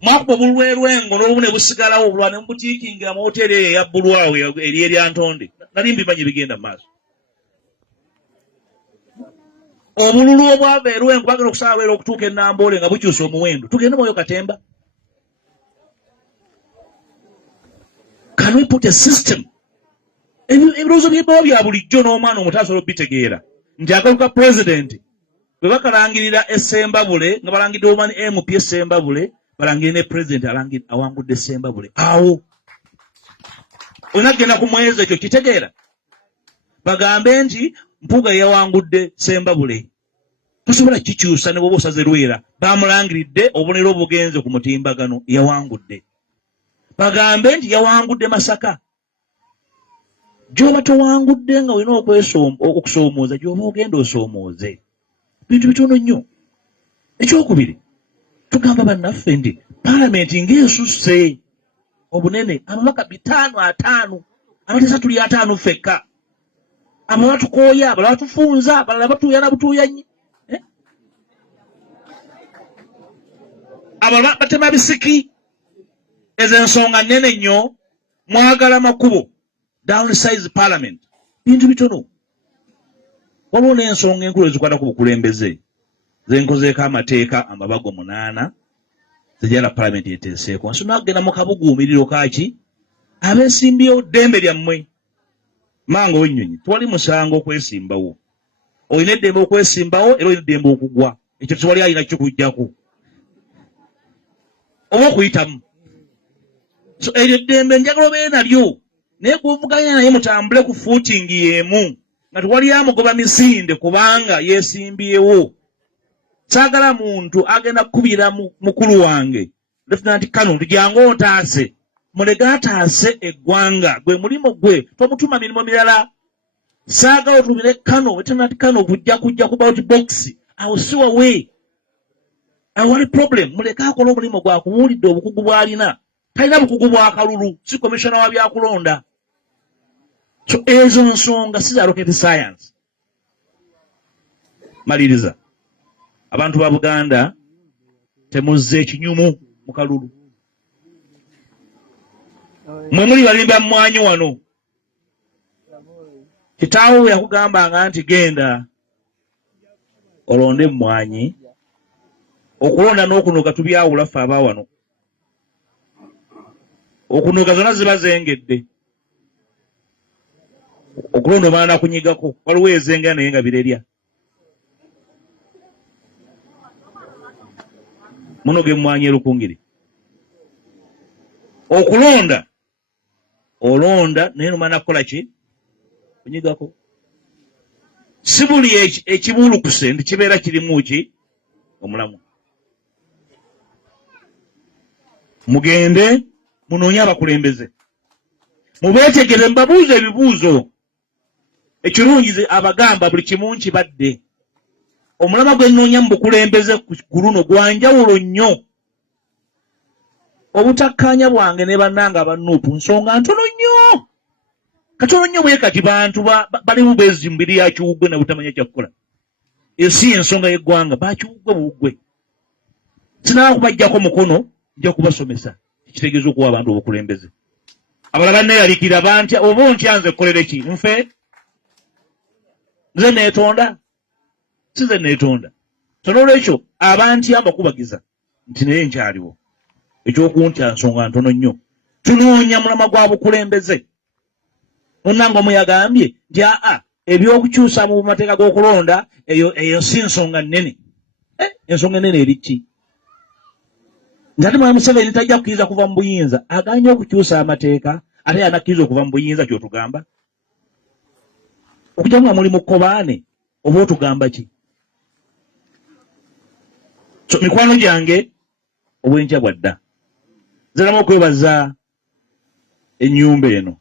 mwakuba bulwerwengo n'obune busigalawo obulwa ne mubutiikingira mu hoteri eyo eya Bulwawo eri erya Ntonde nali mbimanyi bigenda mu maaso. Obululu obwava erwengo bagenda okusaabaera okutuuka e Namboole nga bukyusa omuwendo. Tugende Moyo Katemba. Can we put a system? Ebirowoozo by'ebbawo bya bulijjo n'omwana omuto asobola okubitegeera nti akaluka pulezidenti bwe bakalangirira essembabule nga balangidde omani MP essembabule balangire ne pulezidenti awangudde essembabule. Awo olina kugenda ku mwezi ekyo kitegeera bagambe nti Mpuuga yawangudde ssembabule. Tosobola kikyusa ne bwoba osaze Lwera bamulangiridde obubonero obugenze ku mutimbagano yawangudde. Bagambe nti yawangudde Masaka. Gy'oba towangudde nga olina okusoomooza gy'oba ogenda osoomooze. Bintu bitono nnyo. Ekyokubiri tugamba bannaffe nti paalamenti ng'esusse obunene amabaka 5 abatesa tuli 5 ffekka. Abo batukooya abalala batufunza abalala batuuya na butuuya nnyo. Abalala batema bisiki. Ezo ensonga nnene nnyo. Mwagala makubo downsize parliament. Bintu bitono. Waliwo n'ensonga enkulu ezikwata ku bukulembeze zenkozeeko amateeka amabago 8 zijala parliament eteeseeko. Nsona agenda mu kabuguumiriro kaaki abeesimbyewo ddembe lyammwe. Manga onyonyi twali musango okwesimbawo. Olina eddembe okwesimbawo era olina eddembe okugwa. Ekyo tewali alina kikujjako oba okuyitamu. So eryo eddembe njagala obeere nalyo naye gw'ovuganya naye mutambule ku footing y'emu nga tewali amugoba misinde kubanga yeesimbyewo. Saagala muntu agenda kukubira mukulu wange Lieutenant Colonel Lujango ontaase mulege ataase eggwanga gwe mulimo gwe tomutuma mirimu mirala. Saagala otumire Colonel Lieutenant Colonel kujja ku ballot box awusiwa we awali problem. Muleke akola omulimu gwakuwulidde obukugu bw'alina. Talina bukugu bwa kalulu si komishona wa byakulonda. So ezo nsonga si za rocket science. Maliriza abantu ba Buganda temuzze ekinyumu mu kalulu. Mwe muli balimba mwanyi wano. Kitaawo yakugambanga nti genda olonde mwanyi. Okulonda n'okunoga tubyawula ffe aba wano. Okunoga zonna ziba zengedde. Okulonda baana kunyigako waliwo ezenga naye nga birerya. Munoge mwanyi erukungiri. Okulonda olonda naye nomana kukola ki kunyigako. Si buli ekibulukuse nti kibeera kirimu ki omulamu. Mugende munoonye abakulembeze mubeetegere mbabuuza ebibuuzo. Ekirungi abagamba buli kimu nkibadde. Omulama gwe nnoonya mu bukulembeze ku luno gwanjawulo nnyo. Obutakkaanya bwange ne bannange abannuupu nsonga ntono nnyo. Katono nnyo bwe kati bantu balimu beezimbiri ya kiwuggwe na butamanya kyakukola. Esi ensonga y'eggwanga bakiwuggwe buwuggwe. Sinaba kubajjako mukono nja kubasomesa ekitegeeza okuwa abantu obukulembeze. Abalala neyalikira bantya oba ontya nze kukolere ki nfe nze neetonda size neetonda. So n'olwekyo abantya mbakubagiza nti naye nkyaliwo ekyokuntya nsonga ntono nnyo. Tunoonya mulama gwa bukulembeze. Munnange omu yagambye nti ebyokukyusa mu mateeka g'okulonda eyo si nsonga nnene. Ensonga ennene eri ki? Nti Mwami Museveni tajja kukkiriza kuva mu buyinza aganye okukyusa amateeka ate anakkiriza okuva mu buyinza kyotugamba. Okujja nga muli mu kkobaane oba otugamba ki? So mikwano gyange obwenkya bwadda nziramu okwebaza ennyumba eno